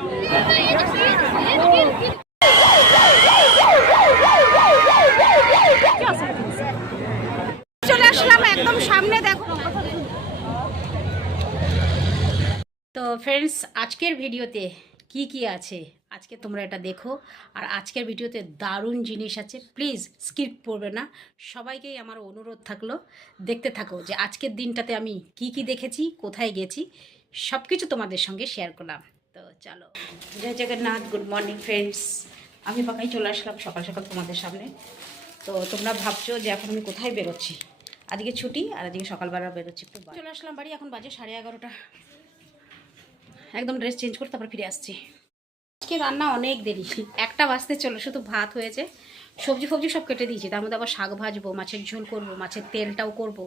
তো ফ্রেন্ডস আজকের ভিডিওতে কি কি আছে? আজকে তোমরা এটা দেখো। আর আজকের ভিডিওতে দারুণ জিনিস আছে। প্লিজ স্কিপ করবে না। সবাইকেই আমার অনুরোধ থাকল, দেখতে থাকো যে আজকের দিনটাতে আমি কি কি দেখেছি, কোথায় গেছি সব কিছু তোমাদের সঙ্গে শেয়ার করলাম। চলো। জয় জগন্নাথ গুড মর্নিং ফ্রেন্ডস আমি পাকাই চলে আসলাম সকাল সকাল তোমাদের সামনে। তো তোমরা ভাবছ যে এখন আমি কোথায় বেরোচ্ছি? আজকে ছুটি আর আজকে সকালবেলা বেরোচ্ছি। একটু চলে আসলাম বাড়ি, এখন বাজে সাড়ে এগারোটা। একদম ড্রেস চেঞ্জ করে তারপর ফিরে আসছি। আজকে রান্না অনেক দেরি। একটা বাজতে চলো, শুধু ভাত হয়েছে। সবজি ফবজি সব কেটে দিয়েছি। তার মধ্যে আবার শাক ভাজবো, মাছের ঝোল করব, মাছের তেলটাও করব।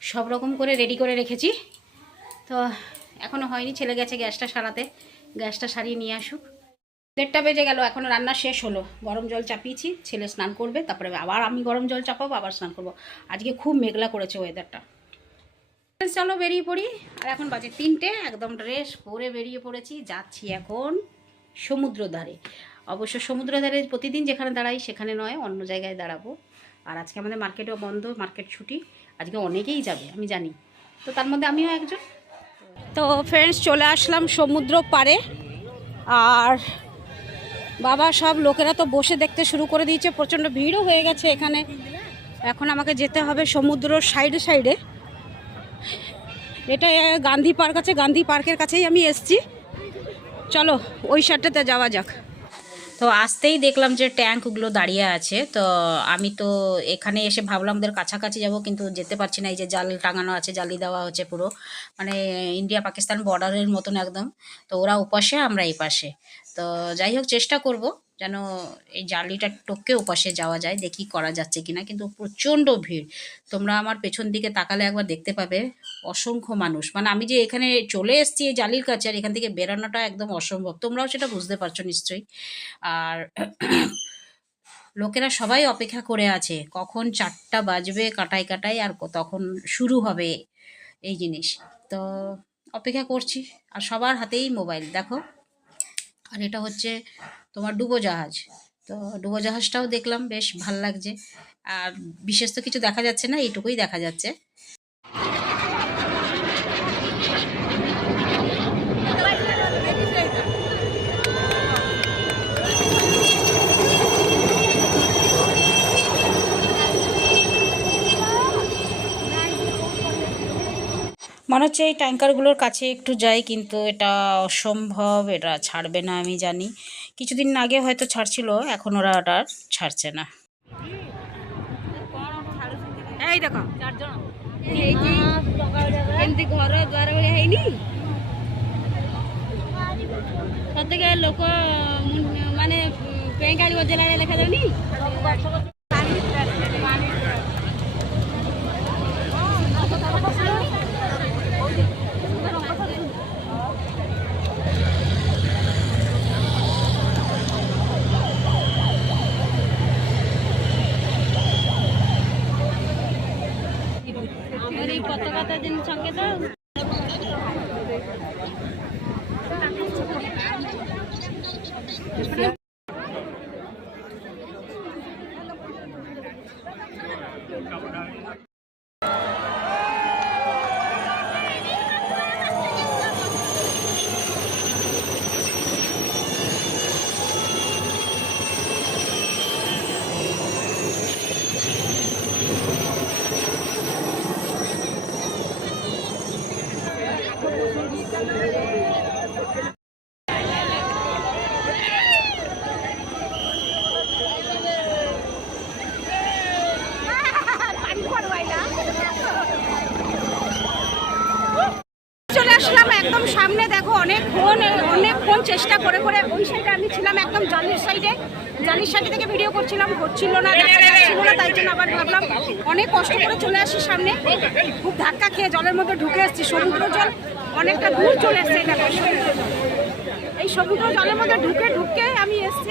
সব রকম করে রেডি করে রেখেছি। তো এখনও হয়নি, ছেলে গেছে গ্যাসটা সারাতে। গ্যাসটা সারিয়ে নিয়ে আসুক। দেড়টা বেজে গেল এখনও রান্না শেষ হলো। গরম জল চাপিয়েছি, ছেলে স্নান করবে, তারপরে আবার আমি গরম জল চাপাবো, আবার স্নান করব। আজকে খুব মেঘলা করেছে ওয়েদারটা চলো বেরিয়ে পড়ি। আর এখন বাজে তিনটে, একদম ড্রেস পরে বেরিয়ে পড়েছি। যাচ্ছি এখন সমুদ্র ধারে অবশ্য সমুদ্র ধারে প্রতিদিন যেখানে দাঁড়াই, সেখানে নয়, অন্য জায়গায় দাঁড়াবো। আর আজকে আমাদের মার্কেটও বন্ধ মার্কেট ছুটি। আজকে অনেকেই যাবে, আমি জানি। তো তার মধ্যে আমিও একজন। তো ফ্রেন্ডস চলে আসলাম সমুদ্র পারে আর বাবা, সব লোকেরা তো বসে দেখতে শুরু করে দিয়েছে, প্রচণ্ড ভিড়ও হয়ে গেছে এখানে। এখন আমাকে যেতে হবে সমুদ্র সাইডে সাইডে এটা গান্ধী পার্ক আছে, গান্ধী পার্কের কাছেই আমি এসছি। চলো, ওই সাইডটাতে যাওয়া যাক। তো আসতেই দেখলাম যে ট্যাঙ্কগুলো দাঁড়িয়ে আছে। তো আমি তো এখানে এসে ভাবলাম ওদের কাছাকাছি যাব, কিন্তু যেতে পারছি না। এই যে জাল টাঙানো আছে, জালি দেওয়া হচ্ছে পুরো। মানে ইন্ডিয়া পাকিস্তান বর্ডারের মতন একদম। তো ওরা ওপাশে, আমরা এই পাশে। তো যাই হোক, চেষ্টা করব যেন এই জালিটা টপকে ওপাশে যাওয়া যায়, দেখি করা যাচ্ছে কিনা। কিন্তু প্রচণ্ড ভিড়। তোমরা আমার পেছন দিকে তাকালে একবার দেখতে পাবে অসংখ্য মানুষ। মানে আমি যে এখানে চলে এসেছি এই জালির কাছে, আর এখান থেকে বেরানোটা একদম অসম্ভব। তোমরাও সেটা বুঝতে পারছ নিশ্চয়ই। আর লোকেরা সবাই অপেক্ষা করে আছে, কখন চারটা বাজবে কাটাই কাটাই আর তখন শুরু হবে এই জিনিস। তো অপেক্ষা করছি, আর সবার হাতেই মোবাইল। দেখো আর এটা হচ্ছে তোমার ডুবো জাহাজ তো ডুবো জাহাজটাও দেখলাম, বেশ ভালো লাগছে। আর বিশেষ তো কিছু দেখা যাচ্ছে না, এইটুকুই দেখা যাচ্ছে। মনে হচ্ছে এই ট্যাঙ্কারগুলোর কাছে একটু যাই কিন্তু এটা অসম্ভব এটা ছাড়বে না আমি জানি কিছুদিন আগে হয়তো ছাড়ছিল এখন ওরা ওটা আর ছাড়ছে না এই দেখো ଏମିତି ଘର ଦ୍ୱାର ଭଳିଆ ହେଇନି ସତେକା ଲୋକ ମୁ- ମାନେ ପେଙ୍କାଳି ବଜେଇଲା ଭଳିଆ దీన్ని సంకేత একদম সামনে, দেখো অনেকক্ষণ অনেকক্ষণ চেষ্টা করে করে ওই সাইডে আমি ছিলাম একদম জালির সাইডে জালির সাইডে থেকে ভিডিও করছিলাম, হচ্ছিল না, দেখা যাচ্ছিল না, তাই জন্য আবার ভাবলাম অনেক কষ্ট করে চলে আসি সামনে। খুব ধাক্কা খেয়ে জলের মধ্যে ঢুকে এসেছি, সমুদ্র জল। অনেকটা দূর চলে এসছে এই এই সমুদ্র জলের মধ্যে ঢুকে ঢুকে আমি এসছি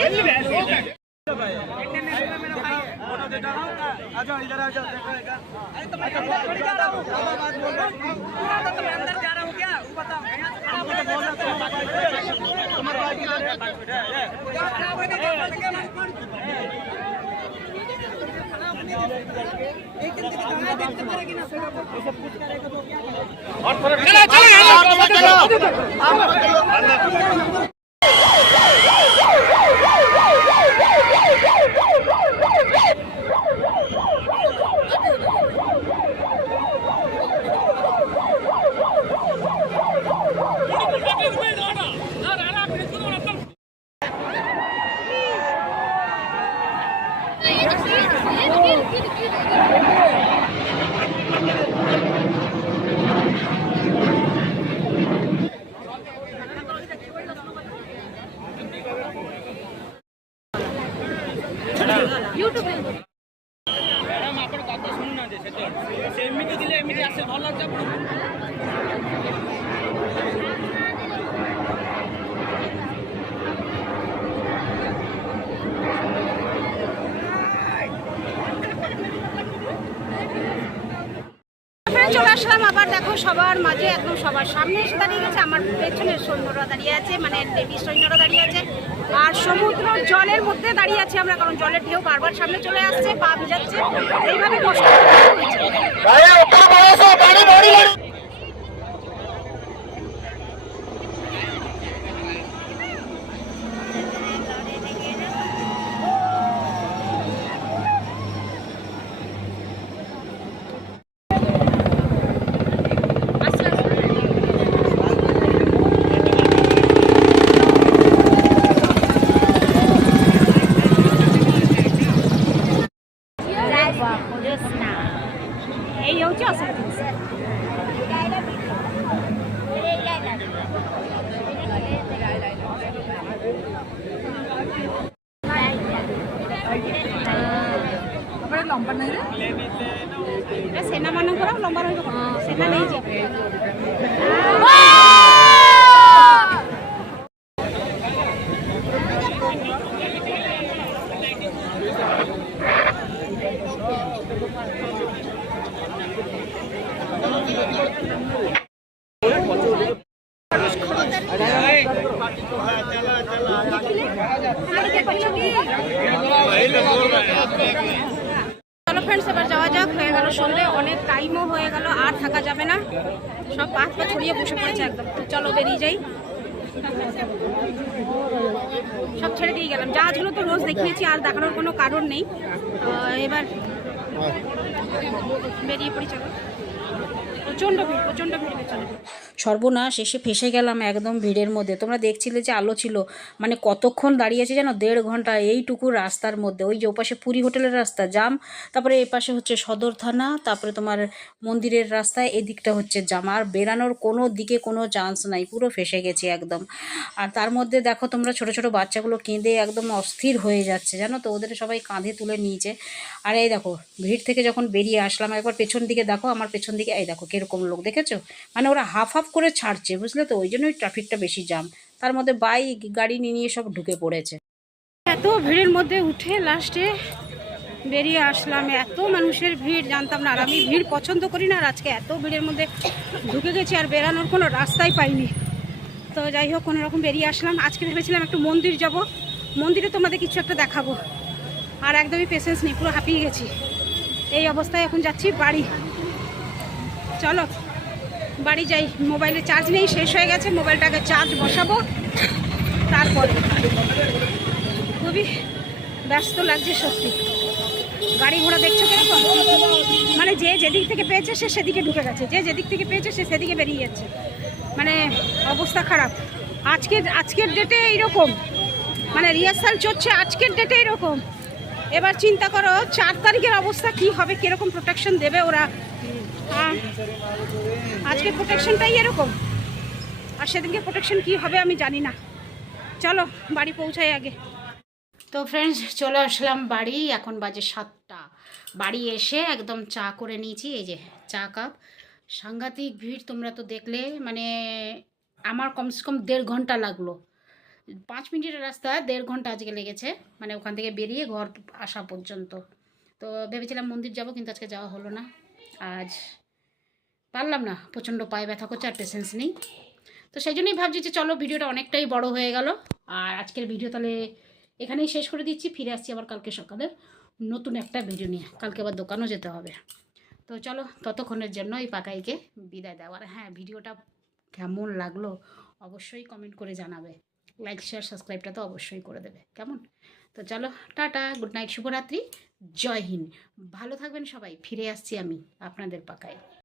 और थोड़ा चलो चलो ম্যাডাম, আপনার কথা শুনুন না যে, সেটা। সে এমনিতে দিলে এমনিতে আসে, ভালো লাগছে আপনার? আসলাম আবার দেখো সবার মাঝে একদম সবার সামনে এসে দাঁড়িয়ে গেছে, আমার পেছনের সৈন্যরা দাঁড়িয়ে আছে মানে দেবী সৈন্যরা দাঁড়িয়ে আছে, আর সমুদ্র জলের মধ্যে দাঁড়িয়ে আছে আমরা, কারণ জলের ঢেউ বারবার সামনে চলে আসছে, পা ভিজাচ্ছে, এইভাবে কষ্ট এই হচ্ছে অসুবিধা ସେନାମାନଙ୍କର ଲମ୍ବା ରହିବ କଣ? ସେନା ନେଇଯିବେ চলো ফ্রেন্ডস এবার যাওয়া যাক। হয়ে গেল সন্ধে, অনেক টাইমও হয়ে গেল, আর থাকা যাবে না। সব পাত পা ছড়িয়ে বসে পড়েছে একদম। তো চলো বেরিয়ে যাই। সব ছেড়ে দিয়ে গেলাম। জাহাজগুলো তো রোজ দেখিয়েছি, আর দেখানোর কোনো কারণ নেই। এবার বেরিয়ে পড়ি চলো। প্রচণ্ড প্রচণ্ড সর্বনাশ, এসে ফেসে গেলাম একদম ভিড়ের মধ্যে। তোমরা দেখছিলে যে আলো ছিল মানে কতক্ষণ দাঁড়িয়েছে যেন দেড় ঘণ্টা এইটুকু রাস্তার মধ্যে। ওই যে ওপাশে পুরী হোটেলের রাস্তা, জাম। তারপরে এপাশে হচ্ছে সদর থানা, তারপরে তোমার মন্দিরের রাস্তায়, এদিকটা হচ্ছে জাম। আর বেরানোর কোনো দিকে কোনো চান্স নাই, পুরো ফেসে গেছি একদম। আর তার মধ্যে দেখো তোমরা ছোট ছোট বাচ্চাগুলো কেঁদে একদম অস্থির হয়ে যাচ্ছে, জানো তো? ওদের সবাই কাঁধে তুলে নিয়েছে। আর এই দেখো, ভিড় থেকে যখন বেরিয়ে আসলাম, একবার পেছন দিকে দেখো, আমার পেছন দিকে, এই দেখো কীরকম লোক, দেখেছ? মানে ওরা হাফ হাফ করে ছাড়ছে, বুঝলে তো? ওই জন্যই ট্রাফিকটা বেশি জাম তার মধ্যে বাইক গাড়ি নিয়ে নিয়ে সব ঢুকে পড়েছে। এত ভিড়ের মধ্যে উঠে লাস্টে বেরিয়ে আসলাম। এত মানুষের ভিড়, জানতাম না। আর আমি ভিড় পছন্দ করি না, আর আজকে এত ভিড়ের মধ্যে ঢুকে গেছি আর বেরানোর কোনো রাস্তাই পাইনি। তো যাই হোক, কোনো রকম বেরিয়ে আসলাম। আজকে ভেবেছিলাম একটু মন্দির যাব। মন্দিরে তোমাদের কিছু একটা দেখাবো। আর একদমই পেশেন্স নেই, পুরো হাঁপিয়ে গেছি। এই অবস্থায় এখন যাচ্ছি বাড়ি। চলো, বাড়ি যাই। মোবাইলে চার্জ নেই, শেষ হয়ে গেছে, মোবাইলটাকে চার্জ বসাবো, তারপরে খুবই ব্যস্ত লাগছে সত্যি। গাড়ি ঘোড়া দেখছ কীরকম মানে যে যেদিক থেকে পেয়েছে, সে সেদিকে ঢুকে গেছে। যে যেদিক থেকে পেয়েছে, সে সেদিকে বেরিয়ে যাচ্ছে। মানে অবস্থা খারাপ। আজকের আজকের ডেটে এইরকম। মানে রিহার্সাল চলছে আজকের ডেটে এরকম এবার চিন্তা করো, চার তারিখের অবস্থা কি হবে, কীরকম প্রোটেকশন দেবে ওরা? আহ, আজকের প্রোটেকশনটাই এরকম। আর সেদিনকে প্রোটেকশন কি হবে আমি জানি না। চলো বাড়ি পৌঁছাই আগে। তো ফ্রেন্ডস চলে আসলাম বাড়ি এখন বাজে সাতটা। বাড়ি এসে একদম চা করে নিয়েছি এই যে চা কাপ সাংঘাতিক ভিড় তোমরা তো দেখলে মানে আমার কমসে কম দেড় ঘণ্টা লাগল। পাঁচ মিনিটের রাস্তা দেড় ঘণ্টা আজকে লেগেছে মানে ওখান থেকে বেরিয়ে ঘর আসা পর্যন্ত। তো ভেবেছিলাম মন্দির যাব কিন্তু আজকে যাওয়া হলো না। আজ পারলাম না, প্রচণ্ড পায়ে ব্যথা করছে আর পেশেন্স নেই। তো সেই জন্যই ভাবছি যে চলো ভিডিওটা অনেকটাই বড় হয়ে গেল। আর আজকের ভিডিও তাহলে এখানেই শেষ করে দিচ্ছি, ফিরে আসছি আবার কালকে সকালে। নতুন একটা ভিডিও নিয়ে, কালকে আবার দোকানও যেতে হবে। তো চলো, ততক্ষণের জন্য এই পাকাইকে বিদায় দেওয়া আর হ্যাঁ ভিডিওটা কেমন লাগল অবশ্যই কমেন্ট করে জানাবে। লাইক শেয়ার সাবস্ক্রাইবটা তো অবশ্যই করে দেবে। কেমন? তো চলো, টাটা গুড নাইট শুভরাত্রি, জয় হিন্দ। ভালো থাকবেন সবাই, ফিরে আসছি আমি আপনাদের পাকায়।